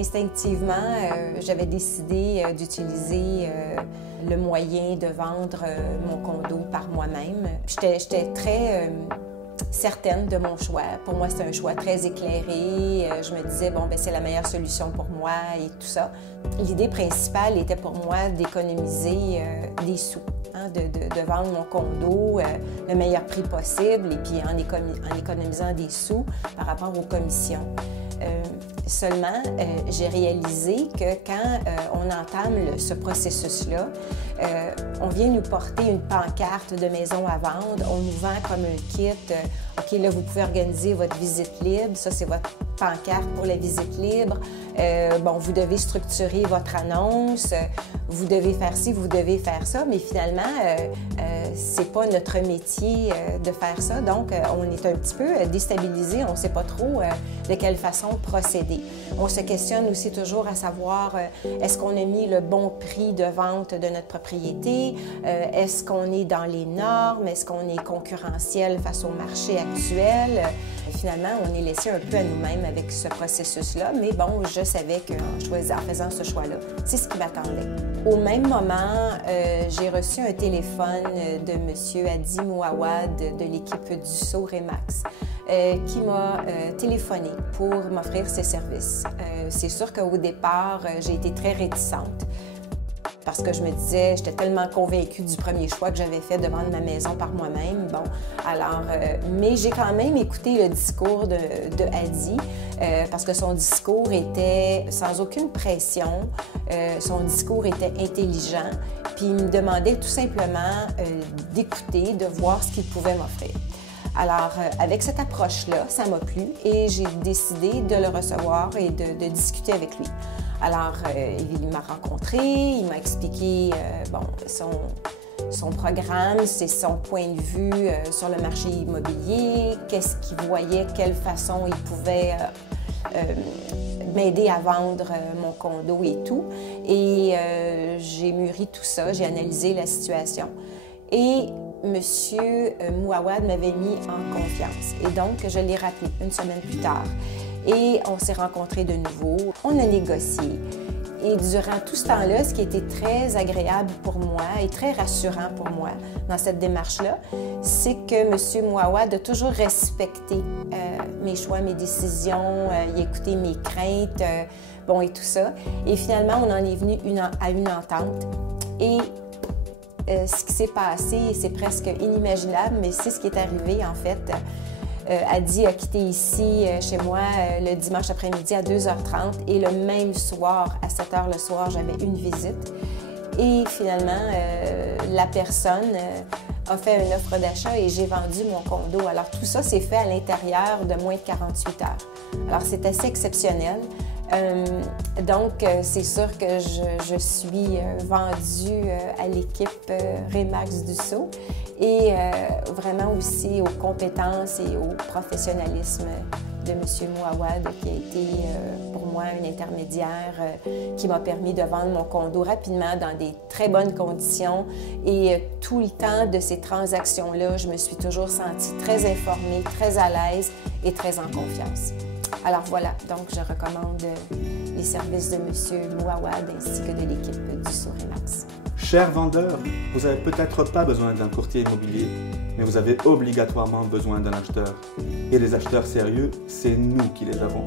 Instinctivement, j'avais décidé d'utiliser le moyen de vendre mon condo par moi-même. J'étais très certaine de mon choix. Pour moi, c'est un choix très éclairé. Je me disais, bon, ben c'est la meilleure solution pour moi et tout ça. L'idée principale était pour moi d'économiser des sous, hein, de vendre mon condo le meilleur prix possible et puis en économisant des sous par rapport aux commissions. Seulement, j'ai réalisé que quand on entame ce processus-là, on vient nous porter une pancarte de maison à vendre, on nous vend comme un kit. OK, là, vous pouvez organiser votre visite libre. Ça, c'est votre pancarte pour la visite libre. Bon, vous devez structurer votre annonce. Vous devez faire ci, vous devez faire ça. Mais finalement, c'est pas notre métier de faire ça. Donc, on est un petit peu déstabilisé. On ne sait pas trop de quelle façon procéder. On se questionne aussi toujours à savoir, est-ce qu'on a mis le bon prix de vente de notre propriété? Est-ce qu'on est dans les normes? Est-ce qu'on est concurrentiel face au marché actuel? Finalement, on est laissé un peu à nous-mêmes avec ce processus-là, mais bon, je savais qu'en faisant ce choix-là, c'est ce qui m'attendait. Au même moment, j'ai reçu un téléphone de M. Adi Mouawad de l'équipe Dussault Remax qui m'a téléphoné pour m'offrir ses services. C'est sûr qu'au départ, j'ai été très réticente. Parce que je me disais, j'étais tellement convaincue du premier choix que j'avais fait de vendre ma maison par moi-même. Bon, alors, mais j'ai quand même écouté le discours de Adi parce que son discours était sans aucune pression, son discours était intelligent, puis il me demandait tout simplement d'écouter, de voir ce qu'il pouvait m'offrir. Alors, avec cette approche-là, ça m'a plu et j'ai décidé de le recevoir et de discuter avec lui. Alors, il m'a rencontré, il m'a expliqué bon, son programme, c'est son point de vue sur le marché immobilier, qu'est-ce qu'il voyait, quelle façon il pouvait m'aider à vendre mon condo et tout. Et j'ai mûri tout ça, j'ai analysé la situation. Et M. Mouawad m'avait mis en confiance. Et donc, je l'ai rappelé une semaine plus tard. Et on s'est rencontrés de nouveau. On a négocié. Et durant tout ce temps-là, ce qui était très agréable pour moi et très rassurant pour moi dans cette démarche-là, c'est que M. Mouawad a toujours respecté mes choix, mes décisions, il a écouté mes craintes, bon, et tout ça. Et finalement, on en est venu à une entente. Et ce qui s'est passé, c'est presque inimaginable, mais c'est ce qui est arrivé, en fait. Adi a quitté ici, chez moi, le dimanche après-midi à 2h30 et le même soir, à 7h le soir, j'avais une visite. Et finalement, la personne a fait une offre d'achat et j'ai vendu mon condo. Alors tout ça s'est fait à l'intérieur de moins de 48 heures. Alors c'est assez exceptionnel. Donc, c'est sûr que je suis vendue à l'équipe Remax Dussault et vraiment aussi aux compétences et au professionnalisme de M. Mouawad qui a été pour moi un intermédiaire qui m'a permis de vendre mon condo rapidement dans des très bonnes conditions et tout le temps de ces transactions-là, je me suis toujours sentie très informée, très à l'aise et très en confiance. Alors voilà, donc je recommande les services de M. Mouawad ainsi que de l'équipe Dussault Remax. Chers vendeurs, vous n'avez peut-être pas besoin d'un courtier immobilier, mais vous avez obligatoirement besoin d'un acheteur. Et les acheteurs sérieux, c'est nous qui les avons.